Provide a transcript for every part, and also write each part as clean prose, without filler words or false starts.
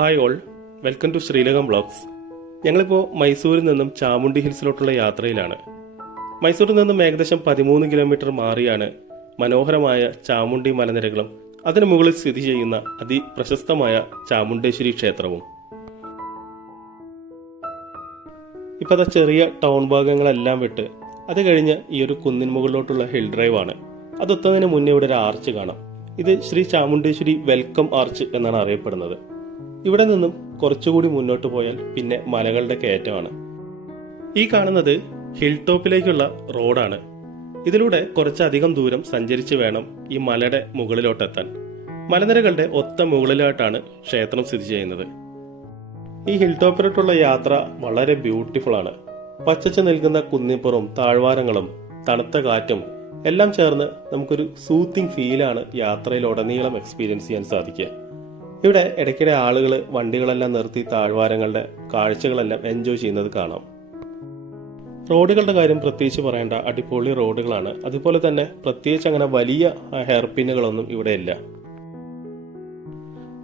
Hi all, welcome to Sreelakam vlogs. ഞങ്ങളിപ്പോൾ മൈസൂരിൽ നിന്നും ചാമുണ്ഡി ഹിൽസിലോട്ടുള്ള യാത്രയിലാണ്. മൈസൂരിൽ നിന്നും ഏകദേശം 13 കിലോമീറ്റർ മാറിയാണ് മനോഹരമായ ചാമുണ്ഡി മലനിരകളും അതിനു മുകളിൽ സ്ഥിതി ചെയ്യുന്ന അതിപ്രശസ്തമായ ചാമുണ്ഡേശ്വരി ക്ഷേത്രവും. ഇപ്പോൾ ചെറിയ ടൗൺ ഭാഗങ്ങളെല്ലാം വിട്ട് അത് കഴിഞ്ഞ് ഈ ഒരു കുന്നിൻ മുകളിലോട്ടുള്ള ഹിൽ ഡ്രൈവാണ്. അതെത്തുന്നതിന് മുന്നേ ഇവിടെ ഒരു ആർച്ച് കാണാം. ഇത് ശ്രീ ചാമുണ്ഡേശ്വരി വെൽക്കം ആർച്ച് എന്നാണ് അറിയപ്പെടുന്നത്. ഇവിടെ നിന്നും കുറച്ചുകൂടി മുന്നോട്ട് പോയാൽ പിന്നെ മലകളുടെ കയറ്റമാണ്. ഈ കാണുന്നത് ഹിൽ ടോപ്പിലേക്കുള്ള റോഡാണ്. ഇതിലൂടെ കുറച്ചധികം ദൂരം സഞ്ചരിച്ച് വേണം ഈ മലയുടെ മുകളിലോട്ടെത്താൻ. മലനിരകളുടെ ഒത്ത മുകളിലായിട്ടാണ് ക്ഷേത്രം സ്ഥിതി ചെയ്യുന്നത്. ഈ ഹിൽ ടോപ്പിലോട്ടുള്ള യാത്ര വളരെ ബ്യൂട്ടിഫുൾ ആണ്. പച്ചച്ച് നിൽക്കുന്ന കുന്നിപ്പുറവും താഴ്വാരങ്ങളും തണുത്ത കാറ്റും എല്ലാം ചേർന്ന് നമുക്കൊരു സൂത്തിങ് ഫീലാണ് യാത്രയിലുടനീളം എക്സ്പീരിയൻസ് ചെയ്യാൻ സാധിക്കുക. ഇവിടെ ഇടയ്ക്കിടെ ആളുകൾ വണ്ടികളെല്ലാം നിർത്തി താഴ്വാരങ്ങളുടെ കാഴ്ചകളെല്ലാം എൻജോയ് ചെയ്യുന്നത് കാണാം. റോഡുകളുടെ കാര്യം പ്രത്യേകിച്ച് പറയേണ്ട അടിപൊളി റോഡുകളാണ്. അതുപോലെ തന്നെ പ്രത്യേകിച്ച് അങ്ങനെ വലിയ ഹെയർപിന്നുകളൊന്നും ഇവിടെ ഇല്ല.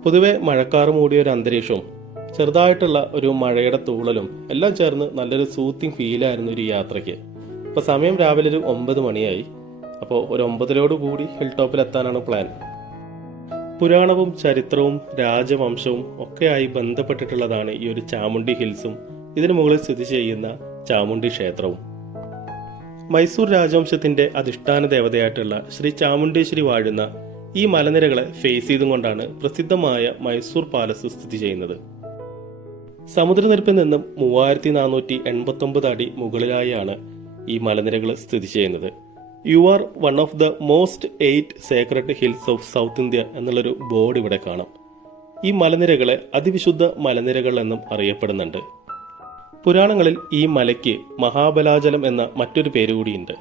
പൊതുവെ മഴക്കാറ് മൂടിയ ഒരു അന്തരീക്ഷവും ചെറുതായിട്ടുള്ള ഒരു മഴയുടെ തൂളലും എല്ലാം ചേർന്ന് നല്ലൊരു സൂത്തിങ് ഫീലായിരുന്നു ഒരു യാത്രയ്ക്ക്. ഇപ്പൊ സമയം രാവിലെ ഒരു 9 മണിയായി. അപ്പോൾ ഒരു 9:00 കൂടി ഹിൽ ടോപ്പിൽ എത്താനാണ് പ്ലാൻ. പുരാണവും ചരിത്രവും രാജവംശവും ഒക്കെയായി ബന്ധപ്പെട്ടിട്ടുള്ളതാണ് ഈ ഒരു ചാമുണ്ഡി ഹിൽസും ഇതിനു മുകളിൽ സ്ഥിതി ചെയ്യുന്ന ചാമുണ്ഡി ക്ഷേത്രവും. മൈസൂർ രാജവംശത്തിന്റെ അധിഷ്ഠാന ദേവതയായിട്ടുള്ള ശ്രീ ചാമുണ്ഡേശ്വരി വാഴുന്ന ഈ മലനിരകളെ ഫേസ് ചെയ്തും കൊണ്ടാണ് പ്രസിദ്ധമായ മൈസൂർ പാലസ് സ്ഥിതി ചെയ്യുന്നത്. സമുദ്രനിരപ്പിൽ നിന്നും 3489 അടി മുകളിലായാണ് ഈ മലനിരകൾ സ്ഥിതി ചെയ്യുന്നത്. You are one of the most 8 Sacred hills of south India എന്നുള്ളൊരു ബോർഡ് ഇവിടെ കാണാം. ഈ മലനിരകളെ അതിവിശുദ്ധ മലനിരകൾ എന്നും അറിയപ്പെടുന്നുണ്ട്. പുരാണങ്ങളിൽ ഈ മലയ്ക്ക് മഹാബലാചലം എന്ന മറ്റൊരു പേരുകൂടിയുണ്ട്.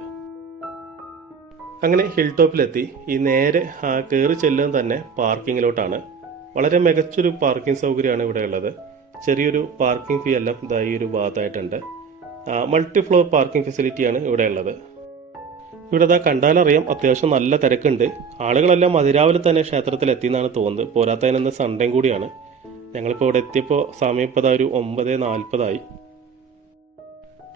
അങ്ങനെ ഹിൽ ടോപ്പിലെത്തി ഈ നേരെ കയറി ചെല്ലുന്നത് തന്നെ പാർക്കിങ്ങിലോട്ടാണ്. വളരെ മികച്ചൊരു പാർക്കിംഗ് സൗകര്യമാണ് ഇവിടെ ഉള്ളത്. ചെറിയൊരു പാർക്കിംഗ് ഫീ എല്ലാം ഈ ഒരു ഭാഗത്തായിട്ടുണ്ട്. മൾട്ടി ഫ്ലോർ പാർക്കിംഗ് ഫെസിലിറ്റിയാണ് ഇവിടെ ഉള്ളത്. ഇവിടെ കണ്ടാലറിയാം അത്യാവശ്യം നല്ല തിരക്കുണ്ട്. ആളുകളെല്ലാം അതിരാവിലെ തന്നെ ക്ഷേത്രത്തിൽ എത്തിയെന്നാണ് തോന്നുന്നത്. പോരാത്തതിനെന്ന് സൺഡേയും കൂടിയാണ്. ഞങ്ങളിപ്പോൾ ഇവിടെ എത്തിയപ്പോൾ സമയം ഇപ്പോൾ ഒരു 9:40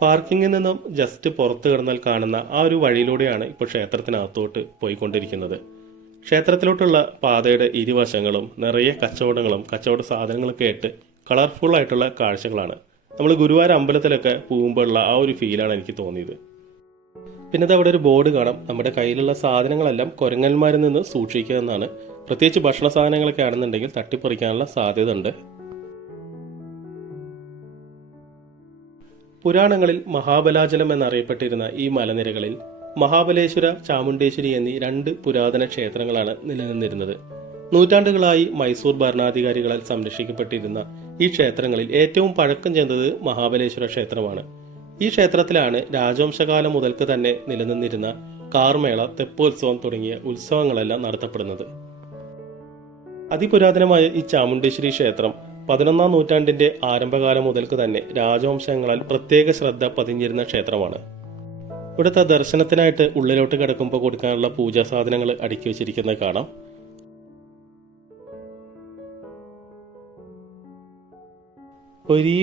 പാർക്കിങ്ങിൽ നിന്നും ജസ്റ്റ് പുറത്ത് കിടന്നാൽ കാണുന്ന ആ ഒരു വഴിയിലൂടെയാണ് ഇപ്പോൾ ക്ഷേത്രത്തിനകത്തോട്ട് പോയിക്കൊണ്ടിരിക്കുന്നത്. ക്ഷേത്രത്തിലോട്ടുള്ള പാതയുടെ ഇരുവശങ്ങളും നിറയെ കച്ചവടങ്ങളും കച്ചവട സാധനങ്ങളൊക്കെ ആയിട്ട് കളർഫുൾ ആയിട്ടുള്ള കാഴ്ചകളാണ്. നമ്മൾ ഗുരുവായൂർ അമ്പലത്തിലൊക്കെ പോകുമ്പോഴുള്ള ആ ഒരു ഫീലാണ് എനിക്ക് തോന്നിയത്. പിന്നെ അവിടെ ഒരു ബോർഡ് കാണാം, നമ്മുടെ കയ്യിലുള്ള സാധനങ്ങളെല്ലാം കുരങ്ങന്മാരിൽ നിന്ന് സൂക്ഷിക്കുക എന്നാണ്. പ്രത്യേകിച്ച് ഭക്ഷണ സാധനങ്ങളൊക്കെ ആണെന്നുണ്ടെങ്കിൽ തട്ടിപ്പറിക്കാനുള്ള സാധ്യത ഉണ്ട്. പുരാണങ്ങളിൽ മഹാബലാചലം എന്നറിയപ്പെട്ടിരുന്ന ഈ മലനിരകളിൽ മഹാബലേശ്വര, ചാമുണ്ഡേശ്വരി എന്നീ 2 പുരാതന ക്ഷേത്രങ്ങളാണ് നിലനിന്നിരുന്നത്. നൂറ്റാണ്ടുകളായി മൈസൂർ ഭരണാധികാരികളാൽ സംരക്ഷിക്കപ്പെട്ടിരുന്ന ഈ ക്ഷേത്രങ്ങളിൽ ഏറ്റവും പഴക്കം ചെന്നത് മഹാബലേശ്വര ക്ഷേത്രമാണ്. ഈ ക്ഷേത്രത്തിലാണ് രാജവംശകാലം മുതൽക്ക് തന്നെ നിലനിന്നിരുന്ന കാർമേള, തെപ്പോത്സവം തുടങ്ങിയ ഉത്സവങ്ങളെല്ലാം നടത്തപ്പെടുന്നത്. അതിപുരാതനമായ ഈ ചാമുണ്ഡേശ്വരി ക്ഷേത്രം 11ാം നൂറ്റാണ്ടിന്റെ ആരംഭകാലം മുതൽക്ക് തന്നെ രാജവംശങ്ങളാൽ പ്രത്യേക ശ്രദ്ധ പതിഞ്ഞിരുന്ന ക്ഷേത്രമാണ്. ഇവിടുത്തെ ദർശനത്തിനായിട്ട് ഉള്ളിലോട്ട് കിടക്കുമ്പോൾ കൊടുക്കാനുള്ള പൂജാ സാധനങ്ങൾ അടുക്കി വെച്ചിരിക്കുന്നത് കാണാം.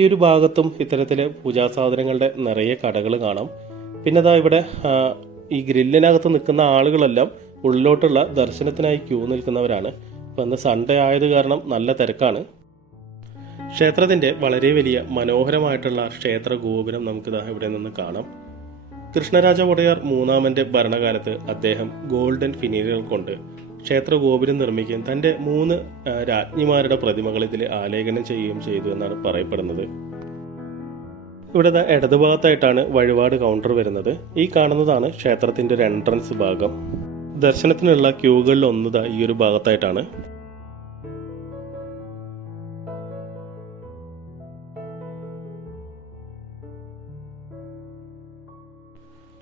ഒരു ഭാഗത്തും ഇത്തരത്തിലെ പൂജാസാധനങ്ങളുടെ നിറയെ കടകൾ കാണാം. പിന്നെ ഇവിടെ ഈ ഗ്രില്ലിനകത്ത് നിൽക്കുന്ന ആളുകളെല്ലാം ഉള്ളിലോട്ടുള്ള ദർശനത്തിനായി ക്യൂ നിൽക്കുന്നവരാണ്. ഇപ്പം ഇന്ന് സൺഡേ ആയത് കാരണം നല്ല തിരക്കാണ്. ക്ഷേത്രത്തിന്റെ വളരെ വലിയ മനോഹരമായിട്ടുള്ള ക്ഷേത്ര ഗോപുരം നമുക്ക് ഇവിടെ നിന്ന് കാണാം. കൃഷ്ണരാജ ഒഡെയർ 3ാമന്റെ ഭരണകാലത്ത് അദ്ദേഹം ഗോൾഡൻ ഫിനീലുകൾ കൊണ്ട് ക്ഷേത്ര ഗോപുരം നിർമ്മിക്കുകയും തന്റെ 3 രാജ്ഞിമാരുടെ പ്രതിമകൾ ഇതിൽ ആലേഖനം ചെയ്യുകയും ചെയ്തു എന്നാണ് പറയപ്പെടുന്നത്. ഇവിടെ ഇടതുഭാഗത്തായിട്ടാണ് വഴിപാട് കൗണ്ടർ വരുന്നത്. ഈ കാണുന്നതാണ് ക്ഷേത്രത്തിന്റെ ഒരു എൻട്രൻസ് ഭാഗം. ദർശനത്തിനുള്ള ക്യൂകളിൽ ഒന്ന് ഈ ഒരു ഭാഗത്തായിട്ടാണ്.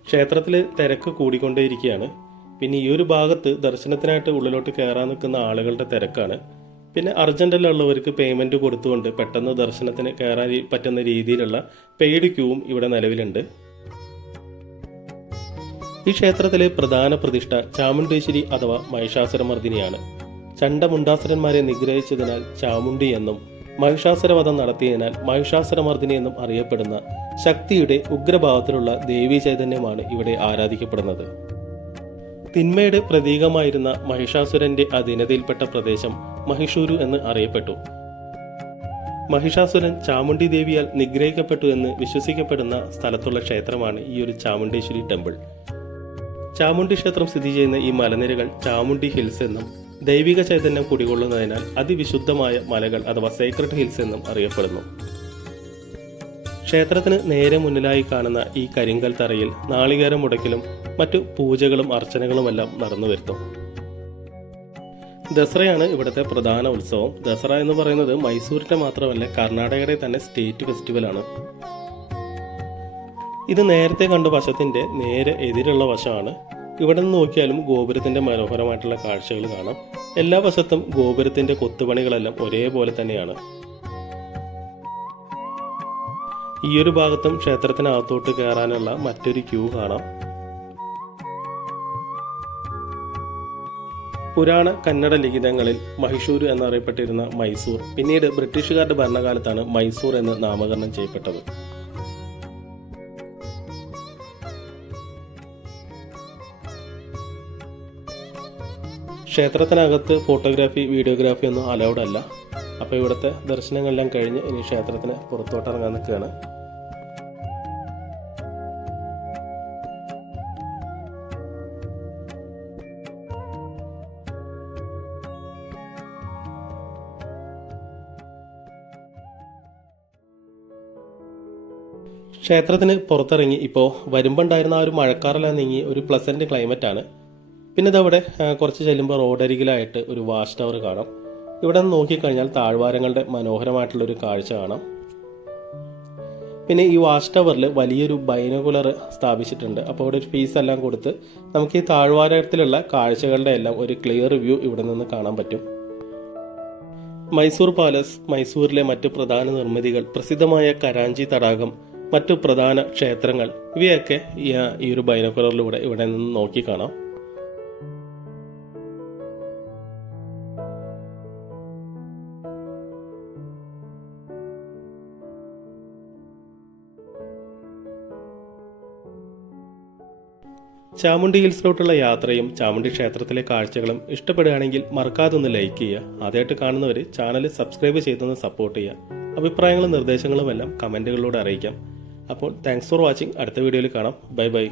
ക്ഷേത്രത്തിൽ തിരക്ക് കൂടിക്കൊണ്ടേയിരിക്കുകയാണ്. പിന്നെ ഈ ഒരു ഭാഗത്ത് ദർശനത്തിനായിട്ട് ഉള്ളിലോട്ട് കയറാൻ നിൽക്കുന്ന ആളുകളുടെ തിരക്കാണ്. പിന്നെ അർജന്റിലുള്ളവർക്ക് പേയ്മെന്റ് കൊടുത്തുകൊണ്ട് പെട്ടെന്ന് ദർശനത്തിന് കയറാൻ പറ്റുന്ന രീതിയിലുള്ള പെയ്ഡ് ക്യൂവും ഇവിടെ നിലവിലുണ്ട്. ഈ ക്ഷേത്രത്തിലെ പ്രധാന പ്രതിഷ്ഠ ചാമുണ്ഡേശ്വരി അഥവാ മഹിഷാസുരമർദിനിയാണ്. ചണ്ഡമുണ്ടാസുരന്മാരെ നിഗ്രഹിച്ചതിനാൽ ചാമുണ്ഡി എന്നും മഹിഷാസുരവധം നടത്തിയതിനാൽ മഹിഷാസുരമർദിനി എന്നും അറിയപ്പെടുന്ന ശക്തിയുടെ ഉഗ്രഭാവത്തിലുള്ള ദേവീ ചൈതന്യമാണ് ഇവിടെ ആരാധിക്കപ്പെടുന്നത്. തിന്മയുടെ പ്രതീകമായിരുന്ന മഹിഷാസുരന്റെ അധീനതയിൽപ്പെട്ട പ്രദേശം മഹിഷൂരു എന്ന് അറിയപ്പെട്ടു. മഹിഷാസുരൻ ചാമുണ്ഡി ദേവിയാൽ നിഗ്രഹിക്കപ്പെട്ടു എന്ന് വിശ്വസിക്കപ്പെടുന്ന സ്ഥലത്തുള്ള ക്ഷേത്രമാണ് ഈ ഒരു ചാമുണ്ടേശ്വരി ടെമ്പിൾ. ചാമുണ്ഡി ക്ഷേത്രം സ്ഥിതി ചെയ്യുന്ന ഈ മലനിരകൾ ചാമുണ്ഡി ഹിൽസ് എന്നും ദൈവിക ചൈതന്യം കുടികൊള്ളുന്നതിനാൽ അതിവിശുദ്ധമായ മലകൾ അഥവാ സേക്രഡ് ഹിൽസ് എന്നും അറിയപ്പെടുന്നു. ക്ഷേത്രത്തിന് നേരെ മുന്നിലായി കാണുന്ന ഈ കരിങ്കൽ തറയിൽ നാളികേരം മുടക്കലും മറ്റു പൂജകളും അർച്ചനകളുമെല്ലാം നടന്നു വരുത്തും. ദസറയാണ് ഇവിടുത്തെ പ്രധാന ഉത്സവം. ദസറ എന്ന് പറയുന്നത് മൈസൂരിന്റെ മാത്രമല്ല കർണാടകയുടെ തന്നെ സ്റ്റേറ്റ് ഫെസ്റ്റിവലാണ്. ഇത് നേരത്തെ കണ്ട വശത്തിന്റെ നേരെ എതിരുള്ള വശമാണ്. ഇവിടെ നിന്ന് നോക്കിയാലും ഗോപുരത്തിന്റെ മനോഹരമായിട്ടുള്ള കാഴ്ചകൾ കാണാം. എല്ലാ വശത്തും ഗോപുരത്തിന്റെ കൊത്തുപണികളെല്ലാം ഒരേപോലെ തന്നെയാണ്. ഈ ഒരു ഭാഗത്തും ക്ഷേത്രത്തിനകത്തോട്ട് കയറാനുള്ള മറ്റൊരു ക്യൂ കാണാം. പുരാണ കന്നഡ ലിഖിതങ്ങളിൽ മഹിഷൂരു എന്നറിയപ്പെട്ടിരുന്ന മൈസൂർ പിന്നീട് ബ്രിട്ടീഷുകാരുടെ ഭരണകാലത്താണ് മൈസൂർ എന്ന് നാമകരണം ചെയ്യപ്പെട്ടത്. ക്ഷേത്രത്തിനകത്ത് ഫോട്ടോഗ്രാഫി വീഡിയോഗ്രാഫി ഒന്നും അലൗഡ് അല്ല. അപ്പോൾ ഇവിടുത്തെ ദർശനങ്ങളെല്ലാം കഴിഞ്ഞ് ഇനി ക്ഷേത്രത്തിന് പുറത്തോട്ടിറങ്ങാൻ നിൽക്കുകയാണ്. ക്ഷേത്രത്തിന് പുറത്തിറങ്ങി ഇപ്പോൾ വരുമ്പോണ്ടായിരുന്ന ആ ഒരു മഴക്കാറെല്ലാം നീങ്ങി ഒരു പ്ലസന്റ് ക്ലൈമറ്റ് ആണ്. പിന്നെ ഇതവിടെ കുറച്ച് ചെല്ലുമ്പോൾ റോഡരികിലായിട്ട് ഒരു വാച്ച് ടവർ കാണാം. ഇവിടെ നിന്ന് നോക്കിക്കഴിഞ്ഞാൽ താഴ്വാരങ്ങളുടെ മനോഹരമായിട്ടുള്ളൊരു കാഴ്ച കാണാം. പിന്നെ ഈ വാച്ച് ടവറിൽ വലിയൊരു ബൈനോക്കുലർ സ്ഥാപിച്ചിട്ടുണ്ട്. അപ്പോൾ ഇവിടെ ഒരു ഫീസ് എല്ലാം കൊടുത്ത് നമുക്ക് ഈ താഴ്വാരത്തിലുള്ള കാഴ്ചകളുടെ എല്ലാം ഒരു ക്ലിയർ വ്യൂ ഇവിടെ നിന്ന് കാണാൻ പറ്റും. മൈസൂർ പാലസ്, മൈസൂരിലെ മറ്റു പ്രധാന നിർമ്മിതികൾ, പ്രസിദ്ധമായ കരാഞ്ചി തടാകം, മറ്റു പ്രധാന ക്ഷേത്രങ്ങൾ ഇവയൊക്കെ ഈ ഒരു ബൈനോക്കുലറിലൂടെ ഇവിടെ നിന്ന് നോക്കി കാണാം. ചാമുണ്ഡി ഹിൽസിലോട്ടുള്ള യാത്രയും ചാമുണ്ഡി ക്ഷേത്രത്തിലെ കാഴ്ചകളും ഇഷ്ടപ്പെടുകയാണെങ്കിൽ മറക്കാതെ ഒന്ന് ലൈക്ക് ചെയ്യുക. ആദ്യമായിട്ട് കാണുന്നവർ ചാനൽ സബ്സ്ക്രൈബ് ചെയ്തൊന്ന് സപ്പോർട്ട് ചെയ്യുക. അഭിപ്രായങ്ങളും നിർദ്ദേശങ്ങളും എല്ലാം കമൻറ്റുകളിലൂടെ അറിയിക്കാം. അപ്പോൾ താങ്ക്സ് ഫോർ വാച്ചിങ്. അടുത്ത വീഡിയോയിൽ കാണാം. Bye bye.